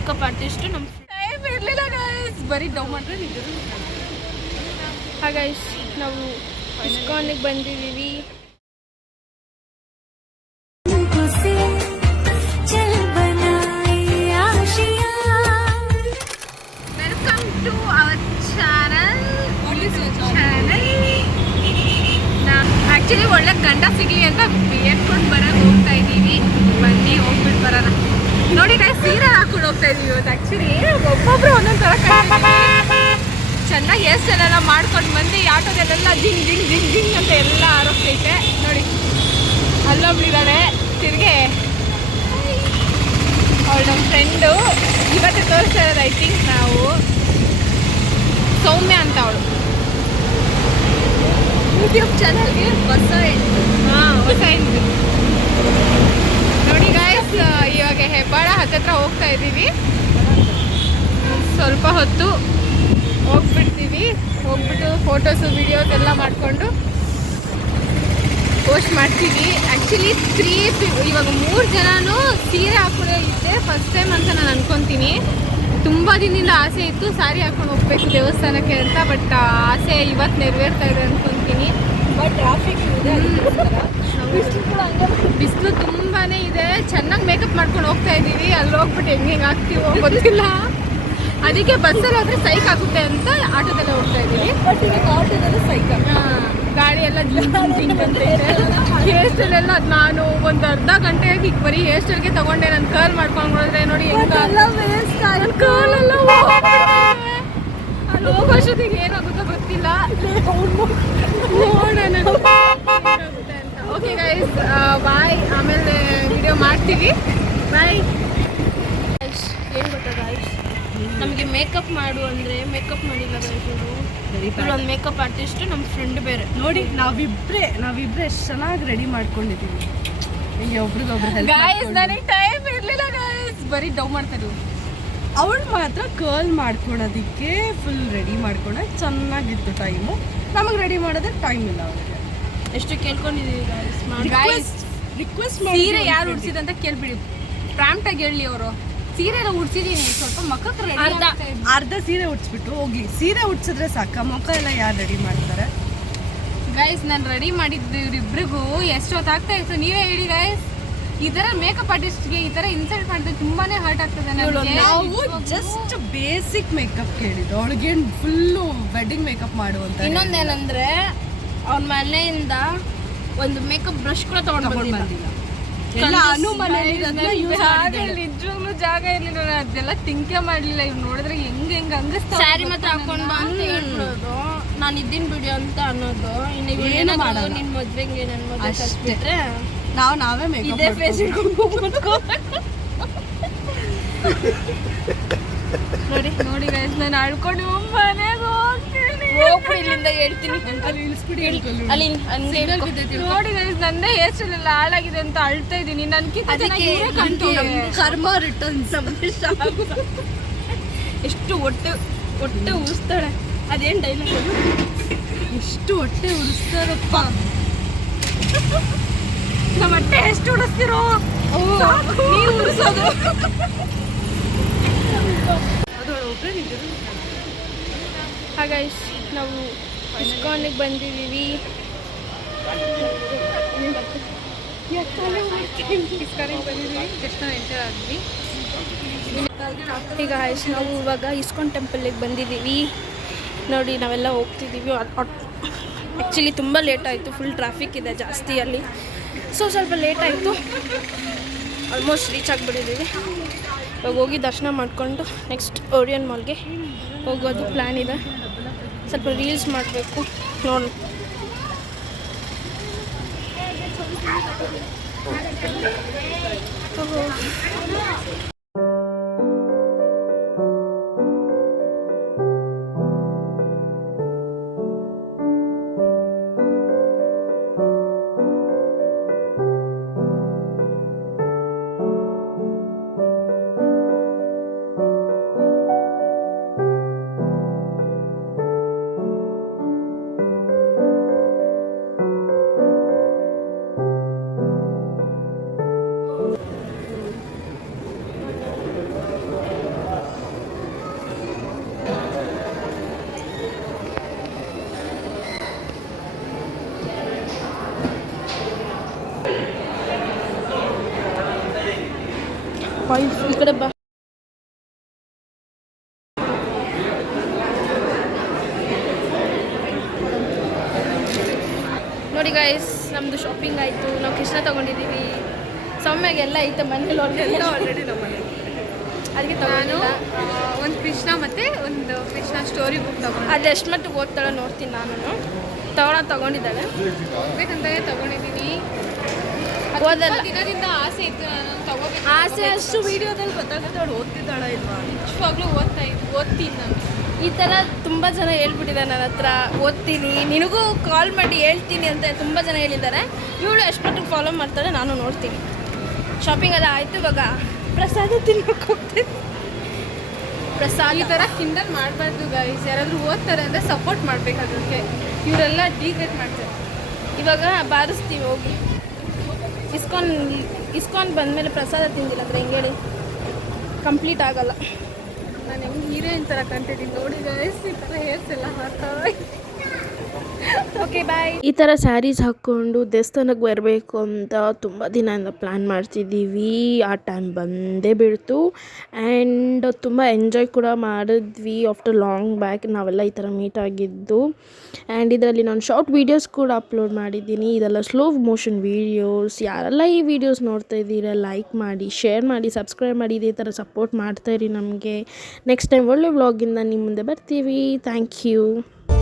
Makeup artist ನಮ್ಮ time ಇರಲಿಲ್ಲ guys, ಬರೀ ಡೌ ಮಾಡ್ರೆ ನಿಂತಿದ್ರು. ಹಾಂ ಗೈಸ್, ನಾವು ಇಸ್ಕಾನಿಗೆ ಬಂದಿದ್ದೀವಿ. Welcome to our channel. Actually ಒಳ್ಳೆ ಗಂಡ ಸಿಗಲಿ ಅಂತ ಎತ್ಕೊಂಡು ಬರೋಕ್ಕೆ ಹೋಗ್ತಾ ಇದ್ದೀವಿ. ಬನ್ನಿ ಹೋಗ್ಬಿಟ್ಟು ಬರೋಣ. ನೋಡಿ ಗೈಸ್, ಸೀರೆ ಹಾಕೊಂಡು ಹೋಗ್ತಾ ಇದೀವಿ ಇವತ್ತು. ಆ್ಯಕ್ಚುಲಿ ಒಬ್ಬೊಬ್ರು ಒಂದೊಂದು ಥರ ಚೆನ್ನಾಗಿ ಹೇರ್ ಸ್ಟೈಲ್ ಎಲ್ಲ ಮಾಡ್ಕೊಂಡು ಬಂದು ಆಟೋದಲ್ಲೆಲ್ಲ ಜಿಂಗ್ ಜಿಂಗ್ ಜಿಂಗ್ ಜಿಂಗ್ ಅಂತ ಎಲ್ಲ ಆರೋಗ್ತೈತೆ. ನೋಡಿ ಅಲ್ಲೊಬ್ಳಿದ್ದಾಳೆ ತಿರ್ಗೆ, ಅವಳು ನಮ್ಮ ಫ್ರೆಂಡು. ಇವತ್ತು ತೋರಿಸ್ತಾ ಇರೋದು ಐ ಥಿಂಕ್ ನಾವು ಸೌಮ್ಯ ಅಂತ. ಅವಳು ಯೂಟ್ಯೂಬ್ ಚಾನಲ್ಗೆ ಹೊಸ ಹೆಣ್ಣು. ಹೊಸ ಹೆಣ್ಣು. ನೋಡಿ ಗಾಯ್ಸ್, ಇವಾಗ ಹೆಬ್ಬಾಳ ಹತ್ತತ್ರ ಹೋಗ್ತಾ ಇದ್ದೀವಿ. ಸ್ವಲ್ಪ ಹೊತ್ತು ಹೋಗ್ಬಿಡ್ತೀವಿ. ಹೋಗ್ಬಿಟ್ಟು ಫೋಟೋಸು ವಿಡಿಯೋಸ್ ಎಲ್ಲ ಮಾಡಿಕೊಂಡು ಪೋಸ್ಟ್ ಮಾಡ್ತೀವಿ. ಆ್ಯಕ್ಚುಲಿ ಇವಾಗ 3 ಜನನೂ ಸೀರೆ ಹಾಕೊಂಡು ಇದ್ದೆ ಫಸ್ಟ್ ಟೈಮ್ ಅಂತ ನಾನು ಅನ್ಕೊತೀನಿ. ತುಂಬ ದಿನದಿಂದ ಆಸೆ ಇತ್ತು ಸಾರಿ ಹಾಕೊಂಡು ಹೋಗ್ಬೇಕು ದೇವಸ್ಥಾನಕ್ಕೆ ಅಂತ. ಬಟ್ ಆಸೆ ಇವತ್ತು ನೆರವೇರ್ತಾ ಇದೆ ಅನ್ಕೊತೀನಿ. ಬಟ್ ಟ್ರಾಫಿಕ್ ಇದೆ, ಬಿಸಿಲು ತುಂಬಾ ಇದೆ. ಚೆನ್ನಾಗಿ ಮೇಕಪ್ ಮಾಡ್ಕೊಂಡು ಹೋಗ್ತಾ ಇದ್ದೀವಿ. ಅಲ್ಲಿ ಹೋಗ್ಬಿಟ್ಟು ಹೆಂಗೆ ಆಗ್ತೀವೋ ಗೊತ್ತಿಲ್ಲ. ಅದಕ್ಕೆ ಬಸ್ಸಲ್ಲಿ ಹೋದ್ರೆ ಸೈಕ್ ಆಗುತ್ತೆ ಅಂತ ಆಟೋದಲ್ಲೇ ಹೋಗ್ತಾ ಇದ್ದೀವಿ. ಬಟ್ ಈಗ ಆಟೋದಲ್ಲೇ ಸೈಕ್, ಗಾಡಿ ಎಲ್ಲ ಜಿಂಗ್ ಅಂತ ಇದೆ. ಹೇರ್ ಸ್ಟೈಲ್ ಎಲ್ಲ ನಾನು ಒಂದು ಅರ್ಧ ಗಂಟೆಗೆ ಈಗ ಬರೀ ಹೇರ್ ಸ್ಟೈಲ್ಗೆ ತಗೊಂಡೆ. ನಾನು ಕರ್ಲ್ ಮಾಡ್ಕೊಂಡು ಹೋದ್ರೆ ನೋಡಿ ಕರ್ಲ್ ಎಲ್ಲ ಅಲ್ಲಿ ಹೋಗೋಷ್ಟೊತ್ತಿಗೆ ಏನಾಗುತ್ತೋ ಗೊತ್ತಿಲ್ಲ. ನೋಡೋಣ ಏನಾಗುತ್ತೆ ಅಂತ. ಓಕೆ ಗೈಸ್, ಬಾಯ್. ಆಮೇಲೆ ವಿಡಿಯೋ ಮಾಡ್ತೀವಿ. ಬಾಯ್. ಏನು ಗೊತ್ತಾ ಗೈಸ್, ನಮಗೆ ಮೇಕಪ್ ಮಾಡು ಅಂದರೆ ಮೇಕಪ್ ಮಾಡಿಲ್ಲ ಗೈಸ್. ಒಂದು ಮೇಕಪ್ ಆರ್ಟಿಸ್ಟ್ ನಮ್ಮ ಫ್ರೆಂಡ್ ಬೇರೆ. ನೋಡಿ ನಾವಿಬ್ರೆ ಎಷ್ಟು ಚೆನ್ನಾಗಿ ರೆಡಿ ಮಾಡ್ಕೊಂಡಿದ್ದೀವಿ. ಹಿಂಗೆ ಒಬ್ರಿಗೊಬ್ರು ಗೈಸ್. ನನಗೆ ಟೈಮ್ ಇರಲಿಲ್ಲ ಗೈಸ್, ಬರೀ ಡೌ ಮಾಡ್ತಾರೆ. ಅವಳು ಮಾತ್ರ ಕರ್ಲ್ ಮಾಡ್ಕೊಳೋದಕ್ಕೆ ಫುಲ್ ರೆಡಿ ಮಾಡ್ಕೊಳಕ್ಕೆ ಚೆನ್ನಾಗಿತ್ತು ಟೈಮು. ನಮಗೆ ರೆಡಿ ಮಾಡೋದಕ್ಕೆ ಟೈಮ್ ಇಲ್ಲ ಅವಳಿಗೆ. ಎಷ್ಟು ಕೇಳ್ಕೊಂಡಿದ್ದೀವಿ ಗೈಸ್. ರಿಕ್ವೆಸ್ಟ್ ಸೀರೆ ಯಾರು ಉಡ್ಸಿದಂತ ಕೇಳ್ಬಿಡಿ. ಪ್ರಾಂಪ್ಟಾಗಿ ಹೇಳಿ ಅವರು. ಸೀರೆ ಎಲ್ಲ ಉಡ್ಸಿದೀನಿ, ಸ್ವಲ್ಪ ಮಕ್ಕಕ್ಕೆ ರೆಡಿ ಅರ್ಧ ಸೀರೆ ಉಡ್ಸ್ಬಿಟ್ಟು ಹೋಗ್ಲಿ. ಸೀರೆ ಉಡ್ಸಿದ್ರೆ ಸಾಕ, ಮುಖ ಎಲ್ಲ ಯಾರು ರೆಡಿ ಮಾಡ್ತಾರೆ ಗೈಸ್? ನಾನು ರೆಡಿ ಮಾಡಿದ್ದು ಇವ್ರಿಬ್ರಿಗೂ ಎಷ್ಟೊತ್ತಾಗ್ತಾ ಇತ್ತು ನೀವೇ ಹೇಳಿ ಗೈಸ್. ಈ ಥರ ಮೇಕಪ್ ಆರ್ಟಿಸ್ಟ್ಗೆ ಈ ಥರ ಇನ್ಸಲ್ಟ್ ಮಾಡಿದ್ರೆ ತುಂಬಾನೇ ಹರ್ಟ್ ಆಗ್ತದೆ. ನಾವು ಜಸ್ಟ್ ಬೇಸಿಕ್ ಮೇಕಪ್ ಕೇಳಿದ್ದು, ಅವಳಿಗೆ ಫುಲ್ಲು ವೆಡ್ಡಿಂಗ್ ಮೇಕಪ್ ಮಾಡುವಂತ. ಇನ್ನೊಂದೇನಂದ್ರೆ ಅವ್ನ ಮನೆಯಿಂದ ಒಂದು ಮೇಕಪ್ ಬ್ರಷ್ ಕೂಡ ತಗೊಂಡು ಬಂದಿಲ್ಲ. ನಿಜವಾಗ್ಲೂ ಜಾಗ ಇರ್ಲಿಲ್ಲ. ಅದೆಲ್ಲ ತಿಂಕೆ ಮಾಡ್ಲಿಲ್ಲ. ಇವ್ ನೋಡಿದ್ರೆ ಹೆಂಗ್ ಅಂಗಸ್ತಾ ಸ್ಯಾರಿ ಮಾತ್ರ ಹಾಕೊಂಡು ಬಾ ಅಂತ ಹೇಳ್ಬಿಡೋದು. ನಾನು ಇದ್ದಿನ ಬಿಡಿ ಅಂತ ಅನ್ನೋದು. ಇನ್ನು ಏನು ಮಾಡೋದು, ನಿನ್ ಮದ್ವೆಗೆ ನನ್ನ ಮದ್ವೆ ಕಳ್ಸ್ಬಿಟ್ರೆ ನಾವೇ ಮೇಕಪ್ ಇದೇ ಫೇಸ್ ನೋಡಿ ಗೈಸ್, ನಾನು ಅಳ್ಕೊಂಡು ಮನೆಗೆ ಹೋಗ್ತೀನಿ. ಹೋಗ್ಬಿಡಿ ಇಲ್ಲಿಂದ ಹೇಳ್ತೀನಿ. ನೋಡಿ ಗೈಸ್, ನಂದೇ ಹೇರ್ ಸ್ಟೈಲ್ ಎಲ್ಲ ಹಾಳಾಗಿದೆ ಅಂತ ಅಳ್ತಾ ಇದ್ದೀನಿ. ಕರ್ಮ ರಿಟರ್ನ್ಸ್. ಎಷ್ಟು ಹೊಟ್ಟೆ ಉರಿಸ್ತಾಳೆ. ಅದೇನು ಡೈಲಾಗ್ ಅದು? ಎಷ್ಟು ಹೊಟ್ಟೆ ಉರಿಸ್ತಾರಪ್ಪ. ನಮ್ಮ ಹೊಟ್ಟೆ ಎಷ್ಟು ಉಡಿಸ್ತಿರೋ ನೀವು ಉರಿಸೋದು. ಹಾಗೈಸ್, ನಾವು ಇಸ್ಕಾನಿಗೆ ಬಂದಿದ್ದೀವಿ. ಇಸ್ಕಾನಿಗೆ ಬಂದಿದ್ದೀವಿ, ಜಸ್ಟ್ ನಾವು ಎಂಟರ್ ಆದ್ವಿ. ಈಗ ನಾವು ಇವಾಗ ಇಸ್ಕಾನ್ ಟೆಂಪಲ್ಗೆ ಬಂದಿದ್ದೀವಿ. ನೋಡಿ ನಾವೆಲ್ಲ ಹೋಗ್ತಿದ್ದೀವಿ. ಆ್ಯಕ್ಚುಲಿ ತುಂಬ ಲೇಟ್ ಆಯಿತು. ಫುಲ್ ಟ್ರಾಫಿಕ್ ಇದೆ ಜಾಸ್ತಿ ಅಲ್ಲಿ. ಸ್ವಲ್ಪ ಲೇಟ್ ಆಯಿತು. ಆಲ್ಮೋಸ್ಟ್ ರೀಚ್ ಆಗಿಬಿಟ್ಟಿದ್ದೀವಿ. ಇವಾಗ ಹೋಗಿ ದರ್ಶನ ಮಾಡಿಕೊಂಡು ನೆಕ್ಸ್ಟ್ ಓರಿಯನ್ ಮಾಲ್ಗೆ ಹೋಗೋದು ಪ್ಲ್ಯಾನ್ ಇದೆ. ಸ್ವಲ್ಪ ರೀಲ್ಸ್ ಮಾಡಬೇಕು. ನೋಡೋಣ. ಅರ್ಶಿನ ತೊಗೊಂಡಿದ್ದೀವಿ. ಸೌಮ್ಯಾಗೆಲ್ಲ ಐತೆ ಮನೇಲಿ ಆಲ್ರೆಡಿ ನಮ್ಮ ಮನೆ. ಅದಕ್ಕೆ ನಾನು ತಗೊಂಡು ಒಂದು ಕೃಷ್ಣ ಮತ್ತು ಒಂದು ಕೃಷ್ಣ ಸ್ಟೋರಿ ಬುಕ್ ತಗೊಂಡು ಅದು ಎಷ್ಟು ಮಟ್ಟಿಗೆ ಓದ್ತಾಳೆ ನೋಡ್ತೀನಿ ನಾನು. ತಗೊಂಡಿದ್ದಾಳೆ, ಹೋಗ್ಬೇಕಂತಾನೆ ತಗೊಂಡಿದ್ದೀನಿ. ಓದಲ್ಲ. ದಿನದಿಂದ ಆಸೆ ಇತ್ತು ನಾನು ತಗೋಬೇಕು. ಆಸೆ ಅಷ್ಟು ವೀಡಿಯೋದಲ್ಲಿ ಗೊತ್ತಾಗುತ್ತೆ ಅವಳು ಓದ್ತಿದ್ದಾಳ ಇಲ್ವಾ. ನಿಜವಾಗ್ಲೂ ಓದ್ತೀನಿ ನಾನು. ಈ ಥರ ತುಂಬ ಜನ ಹೇಳ್ಬಿಟ್ಟಿದ್ದಾರೆ ನನ್ನ ಹತ್ರ, ಓದ್ತೀನಿ ನಿನಗೂ ಕಾಲ್ ಮಾಡಿ ಹೇಳ್ತೀನಿ ಅಂತ ತುಂಬ ಜನ ಹೇಳಿದ್ದಾರೆ. ಇವಳು ಎಷ್ಟು ಮಟ್ಟಿಗೆ ಫಾಲೋ ಮಾಡ್ತಾಳೆ ನಾನು ನೋಡ್ತೀನಿ. ಶಾಪಿಂಗ್ ಎಲ್ಲ ಆಯಿತು, ಇವಾಗ ಪ್ರಸಾದ ತಿನ್ನೋಕೆ ಹೋಗ್ತೀನಿ. ಪ್ರಸಾದ ಈ ಥರ ಕಿಂಡಲ್ ಮಾಡಬಾರ್ದು ಗೈಸ್. ಯಾರಾದರೂ ಓದ್ತಾರೆ ಅಂದರೆ ಸಪೋರ್ಟ್ ಮಾಡಬೇಕು. ಅದಕ್ಕೆ ಇವರೆಲ್ಲ ಡಿಗ್ರೇಡ್ ಮಾಡ್ತಾರೆ. ಇವಾಗ ಬಾರಿಸ್ತೀವಿ ಹೋಗಿ. ಇಸ್ಕಾನ್ ಬಂದಮೇಲೆ ಪ್ರಸಾದ ತಿಂದಿಲ್ಲ ಅಂದರೆ ಹೆಂಗೆ ಹೇಳಿ, ಕಂಪ್ಲೀಟ್ ಆಗಲ್ಲ. ನಾನು ಹೆಂಗೆ ಹೀರೋಯಿನ್ ಥರ ಕಾಣ್ತಿದ್ದೀನಿ ನೋಡಿ ಗೈಸ್. ಈ ಥರ ಹೇರ್ಸ್ ಎಲ್ಲ ಮಾಡ್ತಾ ಓಕೆ ಬಾಯ್. ಈ ಥರ ಸ್ಯಾರೀಸ್ ಹಾಕ್ಕೊಂಡು ದೇವಸ್ಥಾನಕ್ಕೆ ಬರಬೇಕು ಅಂತ ತುಂಬ ದಿನದಿಂದ ಪ್ಲ್ಯಾನ್ ಮಾಡ್ತಿದ್ದೀವಿ. ಆ ಟೈಮ್ ಬಂದೇ ಬಿಡ್ತು ಆ್ಯಂಡ್ ತುಂಬ ಎಂಜಾಯ್ ಕೂಡ ಮಾಡಿದ್ವಿ. ಆಫ್ಟರ್ ಲಾಂಗ್ ಬ್ಯಾಕ್ ನಾವೆಲ್ಲ ಈ ಥರ ಮೀಟ್ ಆಗಿದ್ದು. ಆ್ಯಂಡ್ ಇದರಲ್ಲಿ ನಾನು ಶಾರ್ಟ್ ವೀಡಿಯೋಸ್ ಕೂಡ ಅಪ್ಲೋಡ್ ಮಾಡಿದ್ದೀನಿ. ಇದೆಲ್ಲ ಸ್ಲೋ ಮೋಷನ್ ವೀಡಿಯೋಸ್. ಯಾರೆಲ್ಲ ಈ ವಿಡಿಯೋಸ್ ನೋಡ್ತಾ ಇದ್ದೀರಾ ಲೈಕ್ ಮಾಡಿ, ಶೇರ್ ಮಾಡಿ, ಸಬ್ಸ್ಕ್ರೈಬ್ ಮಾಡಿ. ಇದೇ ಥರ ಸಪೋರ್ಟ್ ಮಾಡ್ತಾಯಿರಿ ನಮಗೆ. ನೆಕ್ಸ್ಟ್ ಟೈಮ್ ಒಳ್ಳೆ ವ್ಲಾಗಿಂದ ನಿಮ್ಮ ಮುಂದೆ ಬರ್ತೀವಿ. Thank you.